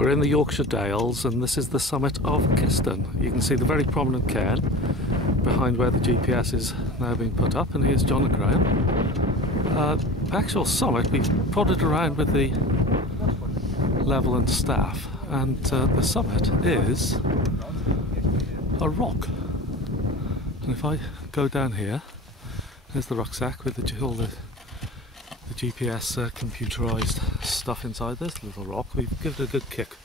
We're in the Yorkshire Dales, and this is the summit of Kidson. You can see the very prominent cairn behind where the GPS is now being put up, and here's John and Graham. The actual summit, we've prodded around with the level and staff, and the summit is a rock. And if I go down here, there's the rucksack with all the GPS computerised stuff inside this little rock. We've given it a good kick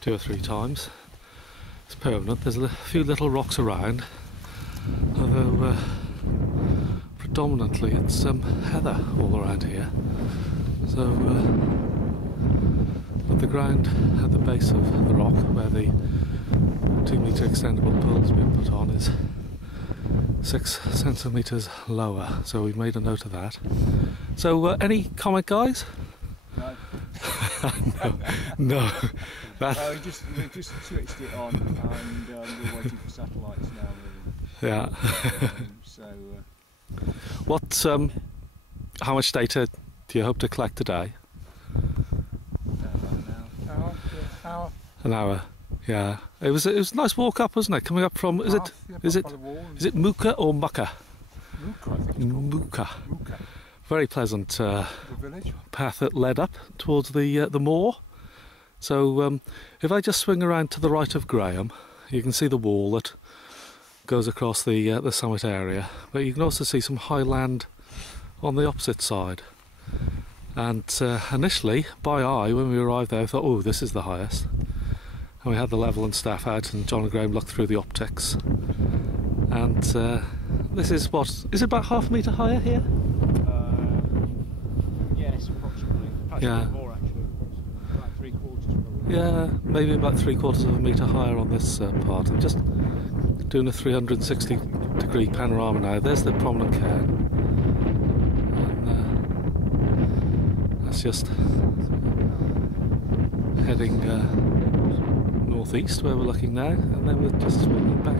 2 or 3 times. It's permanent. There's a few little rocks around, although predominantly it's heather all around here. So at the ground at the base of the rock, where the 2-metre extendable pool's been put on, is 6 centimetres lower, so we've made a note of that. So any comment, guys? No. No. We just switched it on, and we're waiting for satellites now. Really. Yeah. What? How much data do you hope to collect today? About an hour. An hour. Yeah. It was a nice walk up, wasn't it? Coming up from is it Muker or Muker? Muker, I think it's called. Muker. Very pleasant village path that led up towards the moor. So if I just swing around to the right of Graham, you can see the wall that goes across the summit area, but you can also see some high land on the opposite side. And initially, by eye, when we arrived there, I thought, oh, this is the highest. And we had the level and staff out, and John and Graham looked through the optics. And this is is it about half a metre higher here? Yes, approximately. Perhaps a bit more, actually. About 3/4 probably. Yeah, maybe about 3/4 of a metre higher on this part. I'm just doing a 360-degree panorama now. There's the prominent cairn. And that's just heading northeast where we're looking now, and then we're just swinging back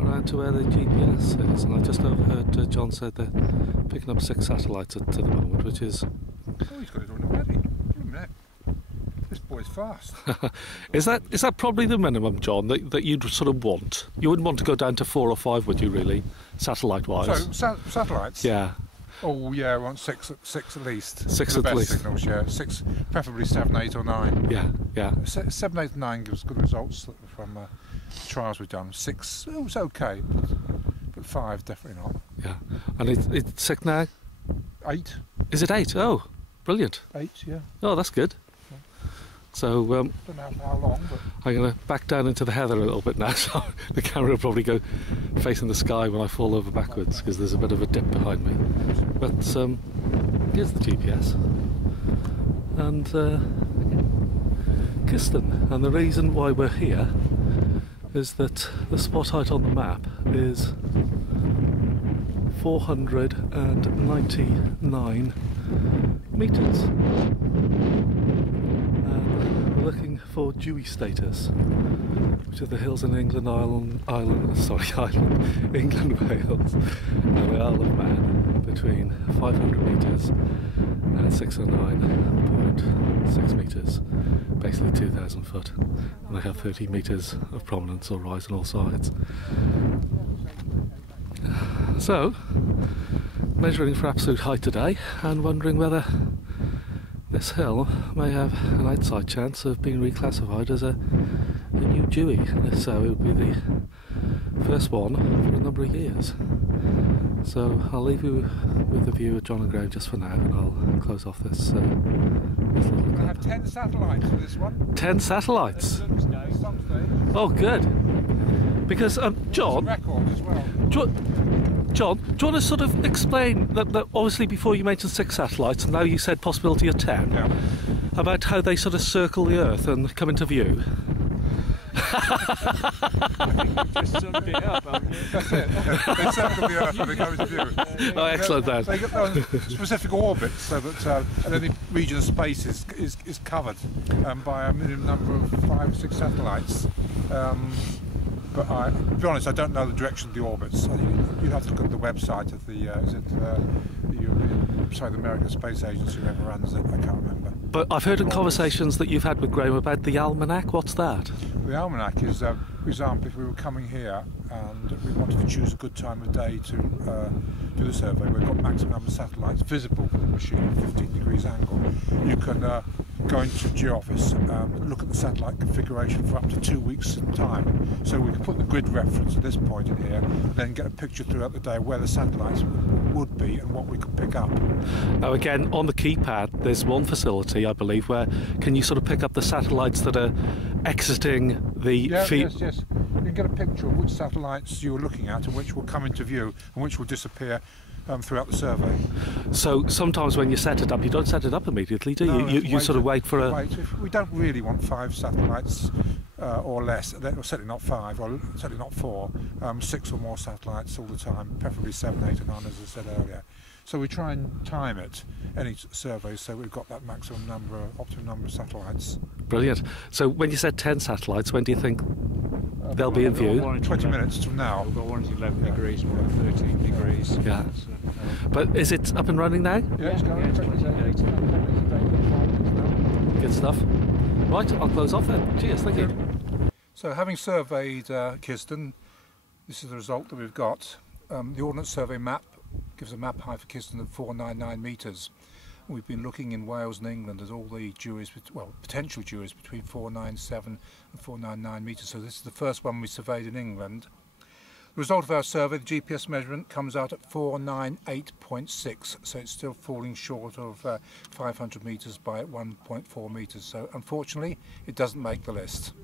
around to where the GPS is. And I just overheard John said they're picking up 6 satellites at the moment, which is... Oh, he's got it on already. Give him that. This boy's fast. Is that probably the minimum, John, that you'd sort of want? You wouldn't want to go down to 4 or 5, would you, really, satellite-wise? So, satellites? Yeah. Oh, yeah, we want 6 at least. 6 the at best least. Signals, yeah. 6, preferably 7, 8 or 9. Yeah. 7, 8 and 9 gives good results from trials we've done. 6, it was okay, but 5 definitely not. Yeah. And it's 6 now? 8. Is it 8? Oh, brilliant. 8, yeah. Oh, that's good. So don't know how long, but I'm going to back down into the heather a little bit now, so the camera will probably go facing the sky when I fall over backwards, because there's a bit of a dip behind me. But here's the GPS, and Kidson. And the reason why we're here is that the spot height on the map is 499 metres. Looking for Dewey status, which are the hills in England, England, Wales, and the Isle of Man, between 500 metres and 609.6 metres, basically 2,000 foot, and they have 30 metres of prominence or rise on all sides. So, measuring for absolute height today, and wondering whether this hill may have an outside chance of being reclassified as a new Dewey, and if so, it would be the first one for a number of years. So I'll leave you with the view of John and Graham just for now, and I'll close off this little clip. I have 10 satellites for this one. 10 satellites? Oh, good. Because, John... Record as well. John, do you want to sort of explain that obviously before you mentioned 6 satellites, and now you said possibility of 10, about how they sort of circle the Earth and come into view? I think you've just summed it up, haven't you? That's it. They circle the Earth and they go into view. Oh, excellent, then. They get on specific orbits, so that any region of space is covered by a minimum number of 5 or 6 satellites. But to be honest, I don't know the direction of the orbits. You'd have to look at the website of the American Space Agency, whoever runs it. I can't remember. But I've heard in conversations that you've had with Graham about the almanac. What's that? The almanac is, for example, if we were coming here and we wanted to choose a good time of day to do the survey, we've got maximum number of satellites visible from the machine at 15 degrees angle. You can go into GeoOffice, look at the satellite configuration for up to 2 weeks in time. So we can put the grid reference at this point in here, and then get a picture throughout the day where the satellites would be and what we could pick up. Now again, on the keypad, there's one facility, I believe, where can you sort of pick up the satellites that are exiting the feed? Yes. You can get a picture of which satellites you're looking at and which will come into view and which will disappear throughout the survey. So sometimes when you set it up, you don't set it up immediately, do you? No, You sort of wait for a... We don't really want 5 satellites or less, or certainly not 5, or certainly not 4, 6 or more satellites all the time, preferably 7, 8 and 9 as I said earlier. So we try and time it, any survey, so we've got that optimum number of satellites. Brilliant. So when you said 10 satellites, when do you think they'll be in view? 20 minutes from now. We've got one at 11 degrees, one at 13 degrees. Yeah. But is it up and running now? Yeah, it's going. Good stuff. Right, I'll close off then. Cheers, thank you. So having surveyed Kidson, this is the result that we've got. The Ordnance Survey map gives a map height for Kidson of 499 metres. We've been looking in Wales and England at all the Deweys, well, potential Deweys between 497 and 499 metres. So this is the first one we surveyed in England. The result of our survey, the GPS measurement, comes out at 498.6, so it's still falling short of 500 metres by 1.4 metres. So unfortunately, it doesn't make the list.